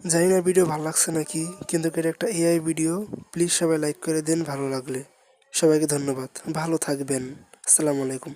জানি না ভিডিও ভালো লাগছে নাকি, কিন্তু এটা একটা এআই ভিডিও প্লিজ সবাই লাইক করে দেন, ভালো লাগলে। সবাইকে ধন্যবাদ, ভালো থাকবেন, আসসালামু আলাইকুম।